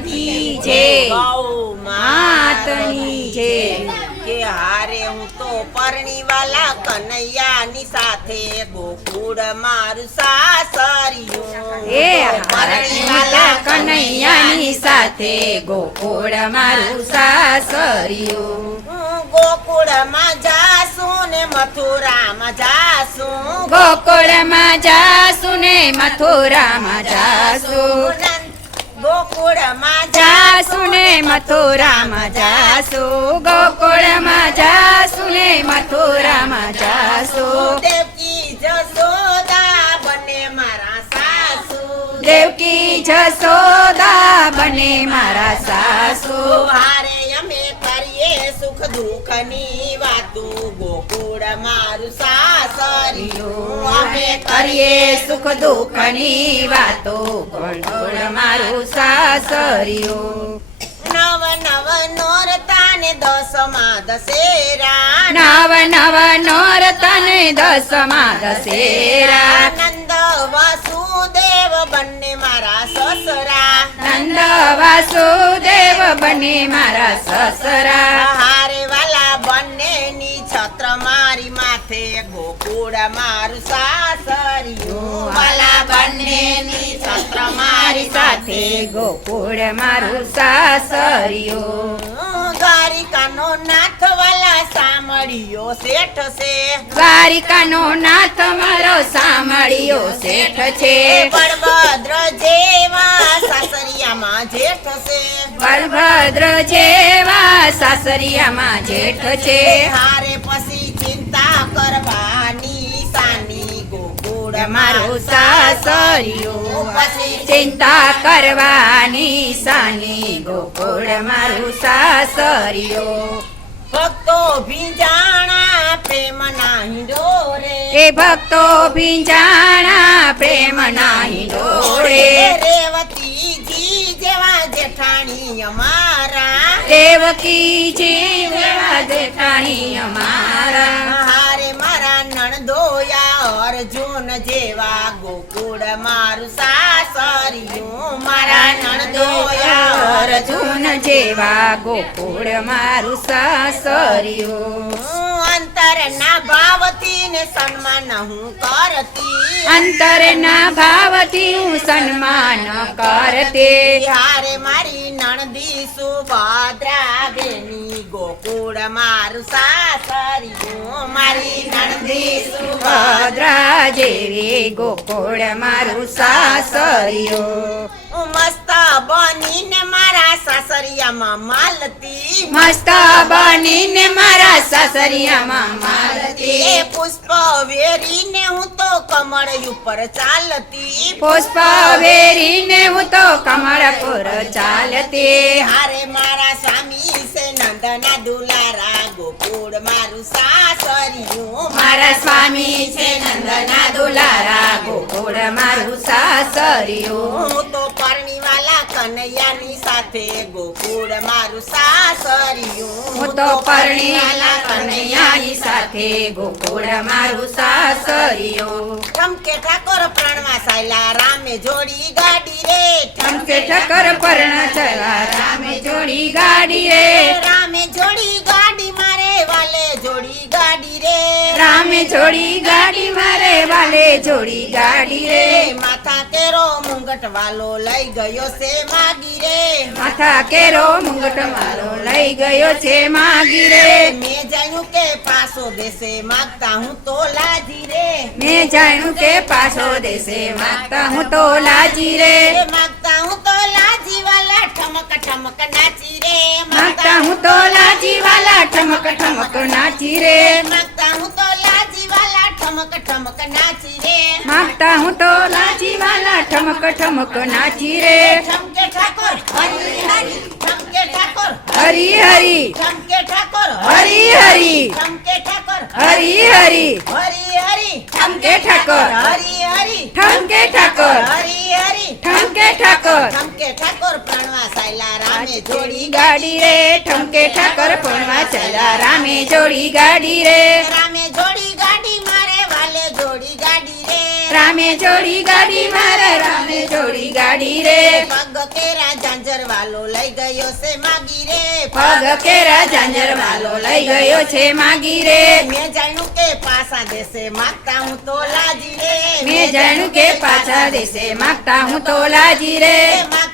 की जय गौ मातनी जय। કે હારે હું તો પરણી વાલા કનૈયાની સાથે ગોકુળ મારું સાસરિયું એ પરણી વાલા કનૈયાની સાથે ગોકુળ મારું સાસરિયું હું ગોકુળમાં જાસું ને મથુરામાં જાસું ગોકુળમાં જાસુ ને મથુરામાં જાસુ ગોકુળમાં જાસુ ને મથુરામાં જાસુ ગોકુળમાં જાસુ ને મથુરામાં જાસુ દેવકી જશોદા બને મારા સાસુ દેવકી જશોદા બને મારા સાસુ હારે અમે કરીએ સુખ દુઃખની વાતો ગોકુળ મારું સાસરિયું અમે કરીએ સુખ દુઃખની વાતો ગોકુળ મારું સાસરિયું નવ નવ નોરતા ને દસમા દશેરા નવ નવ નોરતને દસમા દશેરા નંદ વાસુદેવ બંને મારા સસરા નંદ વાસુદેવ બને મારા સસરા હારે વાલા બંને ની છત્ર મારી માથે ગોકુળ મારું સાસરિયું વાલા બંને ની છત્ર મારી સાથે ગોકુળ મારું સાસરિયું દ્વારિકાનો નાથ વાલા સાંભળ્યો શેઠ છે દ્વારિકાનો નાથ મારો સાંભળ્યો શેઠ છે બળભદ્ર જેવા સાસરિયામાં જેઠ છે બળભદ્ર જેવા સાસરિયામાં જેઠ છે હારે પછી ચિંતા કરવાની સાની ગોકુળ મારું સાસરિયું પછી ચિંતા કરવાની સાની ગોકુળ મારું સાસરિયું ભક્તો ભીંજાણા પ્રેમ નાહી ડોરે એ ભક્તો ભીંજાણા પ્રેમ નાહી ડોળે રેવતીજી જેવા જેઠાણી અમારા દેવકીજી જેવા જેઠાણી અમારા હારે મારા નણદોયા અર્જુન જેવા ગોકુળ મારું સાસરિયું મારા નણદોયા અર્જુન જેવા ગોકુળ મારું સાસરિયું અંતરના ભાવથી ને સન્માન હું કરતી અંતરના ભાવથી હું સન્માન કરતી હારે મારી નણદી સુભદ્રા બેની ગોકુળ મારું સાસરિયું મારી નણદી ભદ્રા જેવી ગોકુળ મારું સાસરિયું મસ્ત બનીને મારા સાસરિયામાં માલતી મસ્ત બનીને મારા સાસરિયામાં માલતી એ પુષ્પ વેરીને હું તો કમળ ઉપર ચાલતી પુષ્પ વેરીને હું તો કમળ પર ચાલતી હારે મારા સ્વામી છે નંદના દુલારા ગોકુળ મારું સાસરિયું મારા સ્વામી છે નંદના દુલારા ગોકુળ મારું સાસરિયું હું તો પરણી વાલા કનૈયાની સાથે ગોકુળ મારું સાસરિયું હું તો પરણી વાલા કનૈયાની સાથે ગોકુળ મારું સાસરિયું ઠમકે ઠાકોર પ્રાણમાં સાયલા રામે જોડી ગાડી રે ઠમકે ઠકર પર્ણ ચલા રામે જોડી ગાડી રે રામે જોડી ગાડી મારે વાલે જોડી ગાડી રે રામે જોડી ગાડી મારે વાલે જોડી ગાડી રે માથા તેરો મુંગટ વાલો લઈ ગયો છે માગી રે માથા કેરો મુંગટ મારો લઈ ગયો છે માગી રે મેં જાણ્યું કે પાસો દેશે માગતા હું તો લાજી રે મેં જાણ્યું કે પાછો દેશે માગતા હું તો લાજી રે માગતા હું તો લાજી વાલા ઠમક ઠમક નાચી રે માગતા હું તો લાજી વાલા ઠમક ઠમક નાચી રે માગતા હું તો લાજી વાલા ઠમક ઠમક નાચી રે માગતા હું તો લાજી વાલા ઠમક ઠમક નાચી રે ઠમકે ઠાકોર હરી હરી ઠમકે ઠાકોર હરી હરી ઠમકે ઠાકોર હરી હરી ઠમકે ઠાકોર હરી હરી હરી હરી ઠમકે ઠાકોર હરી હરી ઠમકે ઠાકોર હરી હરી ઠમકે ઠાકોર ઠમકે ઠાકોર પ્રણવા સાયલા રામે જોડી જોડી ગાડી રે ઠમકે ઠાકર પણવા ચલા રામે જોડી ગાડી રે રામે જોડી ગાડી મારે વાલે જોડી ગાડી રે રામે જોડી ગાડી મારા રામે જોડી ગાડી રે પગ કેરા ઝાંઝર વાલો લઈ ગયો છે માગી રે પગ કેરા ઝાંઝર વાલો લઈ ગયો છે માગી રે મેં જાણ્યું કે પાસા દેશે માગતા હું તો લાજી રે મેં જાણ્યું કે પાછા દેશે માગતા હું તો લાજી રે માગતા